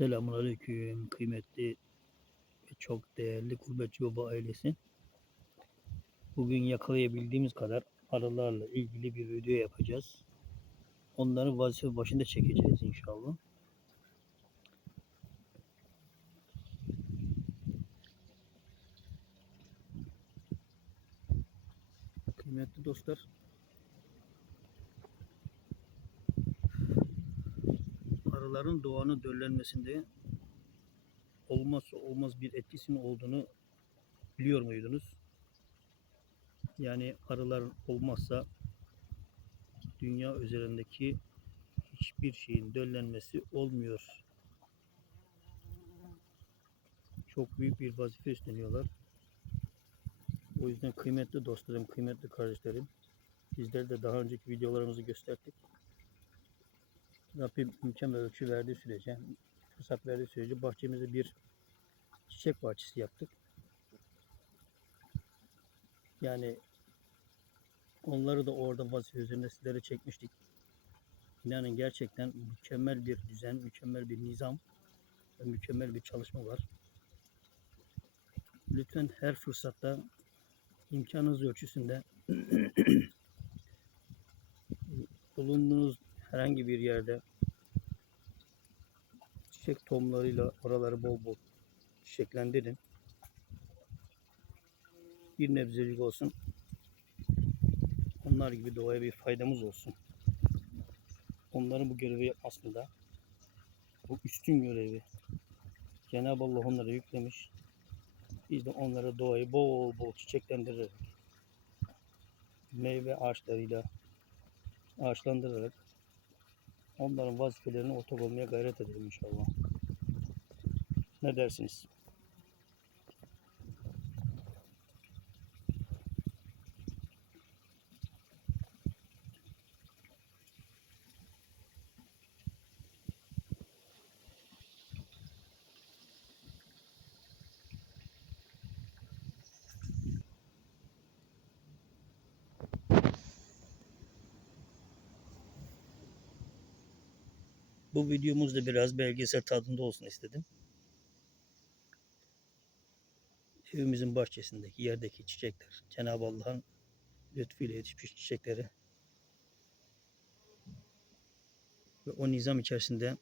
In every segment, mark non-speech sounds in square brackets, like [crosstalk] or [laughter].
Selamun Aleyküm kıymetli ve çok değerli Gurbetçi Baba ailesi. Bugün yakalayabildiğimiz kadar arılarla ilgili bir video yapacağız. Onları vazife başında çekeceğiz inşallah. Kıymetli dostlar, arıların doğanın döllenmesinde olmazsa olmaz bir etkisinin olduğunu biliyor muydunuz? Yani arılar olmazsa dünya üzerindeki hiçbir şeyin döllenmesi olmuyor. Çok büyük bir vazife üstleniyorlar. O yüzden kıymetli dostlarım, kıymetli kardeşlerim, bizler de daha önceki videolarımızı gösterdik. Rabbim imkan ve ölçü verdiği sürece, fırsat verdiği sürece bahçemize bir çiçek bahçesi yaptık. Yani onları da orada vazife üzerinde sizlere çekmiştik. İnanın gerçekten mükemmel bir düzen, mükemmel bir nizam ve mükemmel bir çalışma var. Lütfen her fırsatta imkanınız ölçüsünde [clears throat] bulunduğunuz herhangi bir yerde çiçek tohumlarıyla oraları bol bol çiçeklendirin. Bir nebzecik olsun. Onlar gibi doğaya bir faydamız olsun. Onların bu görevi yapmasında bu üstün görevi Cenab-ı Allah onlara yüklemiş. Biz de onlara doğayı bol bol çiçeklendirerek meyve ağaçlarıyla ağaçlandırarak onların vazifelerine ortak olmaya gayret edelim inşallah. Ne dersiniz? Bu videomuz da biraz belgesel tadında olsun istedim. Evimizin bahçesindeki yerdeki çiçekler, Cenab-ı Allah'ın lütfuyla yetişmiş çiçekleri ve o nizam içerisinde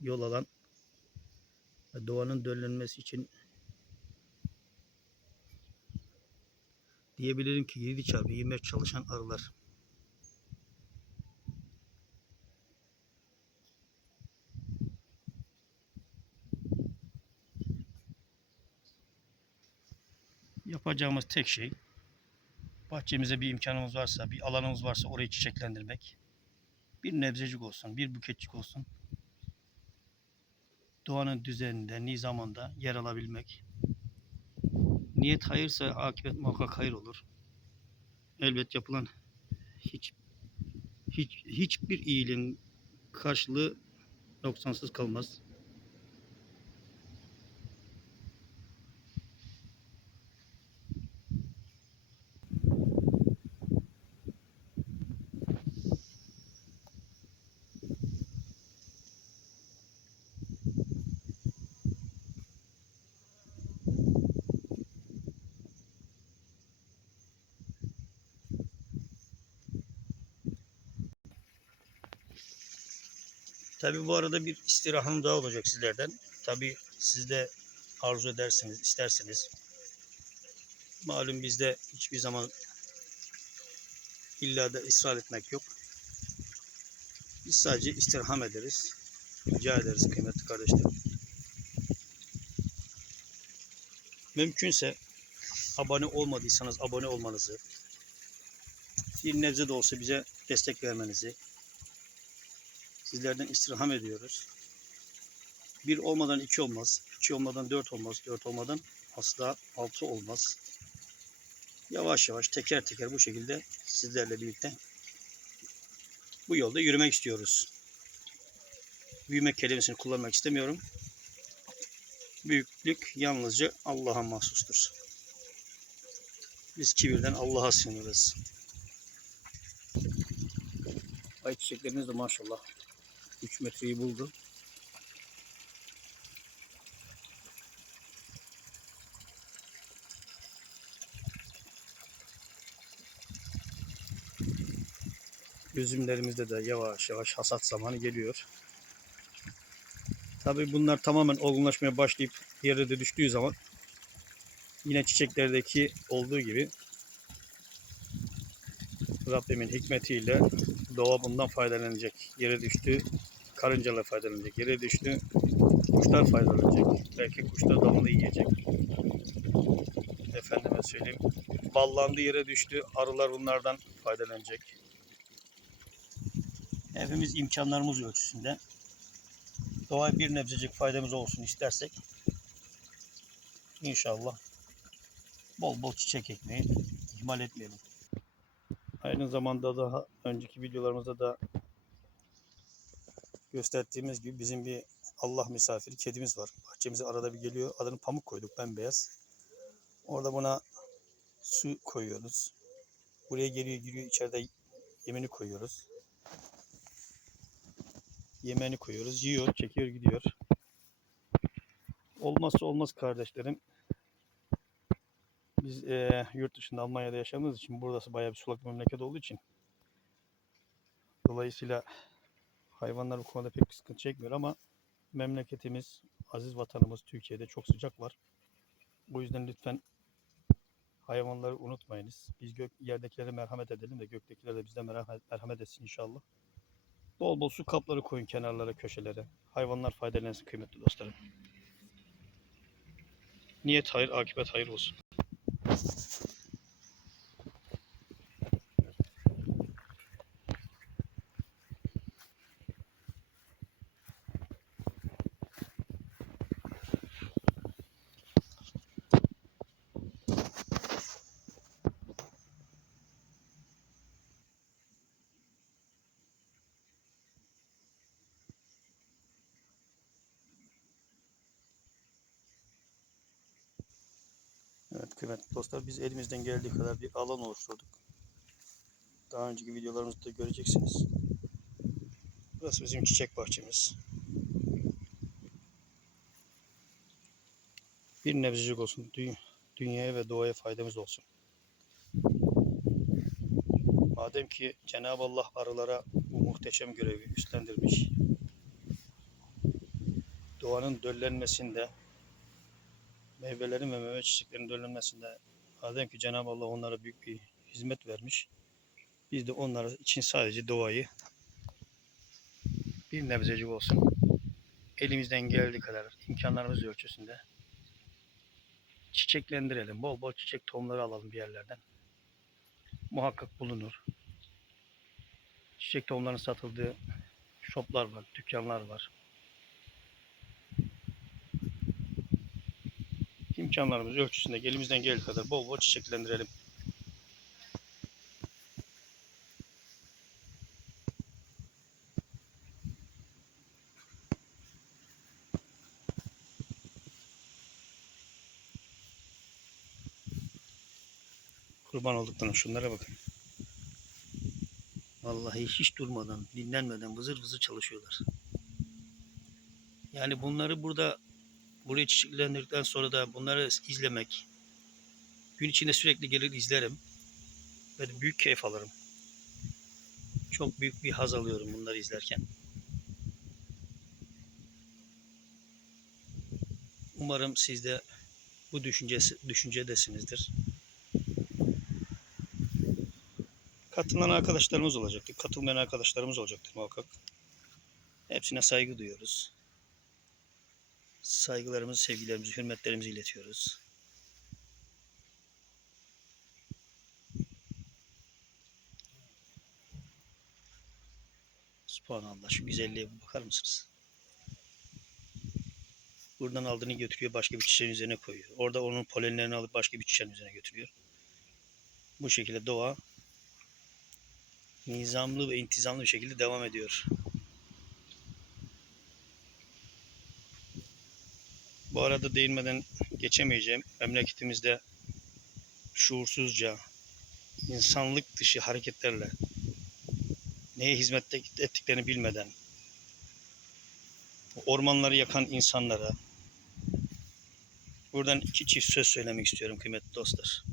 yol alan ve doğanın döllenmesi için diyebilirim ki 7 çarpı 25 çalışan arılar. Yapacağımız tek şey bahçemize bir imkanımız varsa, bir alanımız varsa orayı çiçeklendirmek. Bir nebzecik olsun, bir buketçik olsun. Doğanın düzeninde, nizamında yer alabilmek. Niyet hayırsa akıbet muhakkak hayır olur. Elbet yapılan hiç hiç hiçbir iyiliğin karşılığı noksansız kalmaz. Tabi bu arada bir istiraham daha olacak sizlerden. Tabi siz de arzu edersiniz, isterseniz. Malum bizde hiçbir zaman illa da ısrar etmek yok. Biz sadece istirham ederiz. Rica ederiz kıymetli kardeşlerim. Mümkünse abone olmadıysanız abone olmanızı, bir nebze de olsa bize destek vermenizi, sizlerden istirham ediyoruz. Bir olmadan iki olmaz. iki olmadan dört olmaz. Dört olmadan asla altı olmaz. Yavaş yavaş teker teker bu şekilde sizlerle birlikte bu yolda yürümek istiyoruz. Büyümek kelimesini kullanmak istemiyorum. Büyüklük yalnızca Allah'a mahsustur. Biz kibirden Allah'a sığınırız. Ayçiçeklerimiz de maşallah 3 metreyi buldu. Üzümlerimizde de yavaş yavaş hasat zamanı geliyor. Tabi bunlar tamamen olgunlaşmaya başlayıp yere de düştüğü zaman yine çiçeklerdeki olduğu gibi Rabbimin hikmetiyle doğa bundan faydalanacak. Yere düştü, karıncalar faydalanacak. Yere düştü, kuşlar faydalanacak. Belki kuşlar da onu yiyecek. Efendime söyleyeyim, ballandı yere düştü, arılar bunlardan faydalanacak. Hepimiz imkanlarımız ölçüsünde doğaya bir nebzecik faydamız olsun istersek inşallah bol bol çiçek ekmeyi ihmal etmeyelim. Aynı zamanda daha önceki videolarımızda da gösterdiğimiz gibi bizim bir Allah misafiri kedimiz var. Bahçemize arada bir geliyor. Adını Pamuk koyduk bembeyaz. Orada buna su koyuyoruz. Buraya geliyor giriyor içeride yemini koyuyoruz. Yemeğini koyuyoruz. Yiyor, çekiyor gidiyor. Olmazsa olmaz kardeşlerim. Biz eee, yurt dışında Almanya'da yaşadığımız için burası bayağı bir sulak bir memleket olduğu için dolayısıyla hayvanlar bu konuda pek sıkıntı çekmiyor ama memleketimiz, aziz vatanımız Türkiye'de çok sıcak var. Bu yüzden lütfen hayvanları unutmayınız. Biz gök yerdekilere merhamet edelim de göktekiler de bize merhamet, merhamet etsin inşallah. Bol bol su kapları koyun kenarlara, köşelere. Hayvanlar faydalansın kıymetli dostlarım. Niyet hayır, akıbet hayır olsun. Kıymetli dostlar biz elimizden geldiği kadar bir alan oluşturduk. Daha önceki videolarımızda da göreceksiniz. Burası bizim çiçek bahçemiz. Bir nebzecik olsun. dü- Dünyaya ve doğaya faydamız olsun. Madem ki Cenab-ı Allah arılara bu muhteşem görevi üstlendirmiş. Doğanın döllenmesinde meyvelerin ve meyve çiçeklerin döllenmesinde madem ki Cenab-ı Allah onlara büyük bir hizmet vermiş. Biz de onlar için sadece doğayı bir nebzecik olsun elimizden geldiği kadar imkanlarımız ölçüsünde çiçeklendirelim. Bol bol çiçek tohumları alalım bir yerlerden. Muhakkak bulunur. Çiçek tohumlarının satıldığı shoplar var, dükkanlar var. İmkanlarımız ölçüsünde elimizden geldiği kadar bol bol çiçeklendirelim. Kurban olduklarına şunlara bakın. Vallahi hiç durmadan, dinlenmeden vızır vızır çalışıyorlar. Yani bunları burada burayı çiçeklendirdikten sonra da bunları izlemek gün içinde sürekli gelir izlerim ve büyük keyif alırım. Çok büyük bir haz alıyorum bunları izlerken. Umarım siz de bu düşüncesi, düşüncedesinizdir. Katılan arkadaşlarımız olacaktır. Katılmayan arkadaşlarımız olacaktır muhakkak. Hepsine saygı duyuyoruz saygılarımızı, sevgilerimizi, hürmetlerimizi iletiyoruz. Subhanallah şu güzelliğe bakar mısınız? Buradan aldığını götürüyor başka bir çiçeğin üzerine koyuyor. Orada onun polenlerini alıp başka bir çiçeğin üzerine götürüyor. Bu şekilde doğa nizamlı ve intizamlı bir şekilde devam ediyor. Bu arada değinmeden geçemeyeceğim. Memleketimizde şuursuzca, insanlık dışı hareketlerle neye hizmet ettiklerini bilmeden ormanları yakan insanlara buradan iki çift söz söylemek istiyorum kıymetli dostlar.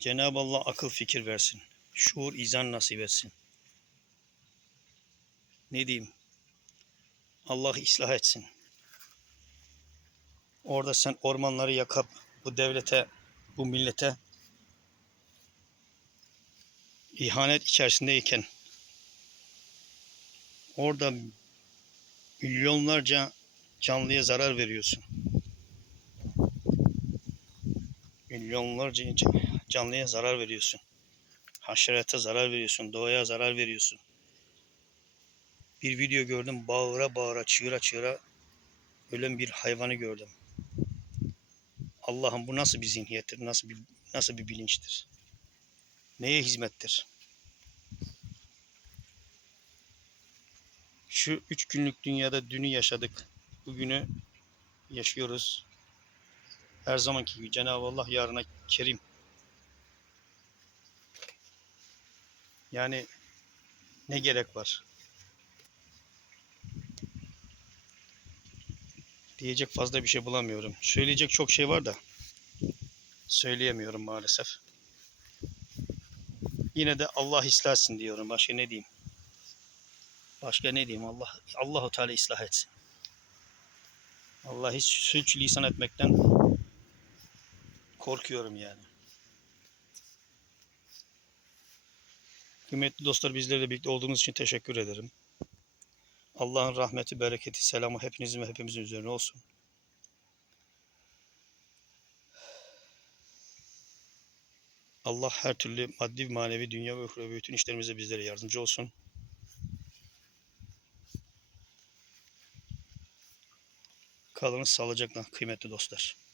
Cenab-ı Allah akıl fikir versin. Şuur izan nasip etsin. Ne diyeyim? Allah ıslah etsin. Orada sen ormanları yakıp bu devlete, bu millete ihanet içerisindeyken orada milyonlarca canlıya zarar veriyorsun. Milyonlarca can- canlıya zarar veriyorsun. Haşerete zarar veriyorsun, doğaya zarar veriyorsun. Bir video gördüm bağıra bağıra, çığıra çığıra ölen bir hayvanı gördüm. Allah'ım bu nasıl bir zihniyettir, nasıl bir nasıl bir bilinçtir? Neye hizmettir? Şu üç günlük dünyada dünü yaşadık. Bugünü yaşıyoruz. Her zamanki gibi Cenab-ı Allah yarına kerim. Yani ne gerek var? Diyecek fazla bir şey bulamıyorum. Söyleyecek çok şey var da söyleyemiyorum maalesef. Yine de Allah ıslah etsin diyorum. Başka ne diyeyim? Başka ne diyeyim? Allah Allahu Teala ıslah etsin. Allah hiç suç lisan etmekten korkuyorum yani. Kıymetli dostlar bizlerle birlikte olduğunuz için teşekkür ederim. Allah'ın rahmeti, bereketi, selamı hepinizin ve hepimizin üzerine olsun. Allah her türlü maddi, manevi, dünya ve uhrevi bütün işlerimize bizlere yardımcı olsun. Kalınız sağlıcakla kıymetli dostlar.